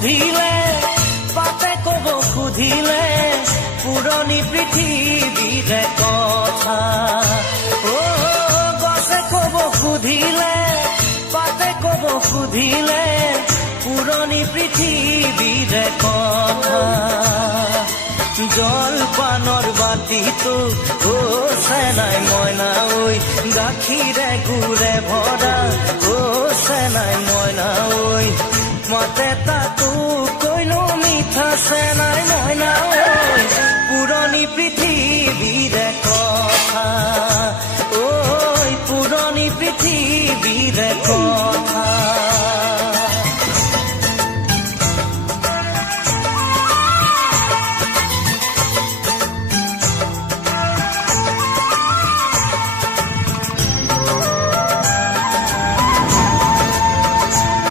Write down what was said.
সুধিলে পাতে কব সুধিলে পুৰণি পৃথিৱীৰে কথা গছে কব সুধিলে পাতে কব সুধিলে পুৰণি পৃথিৱীৰে কথা জলপানৰ বাতিটো চেনাই মইনা ঐ গাখীৰে গুৰে ভৰা চেনাই মইনা ঐ মাতে তাতো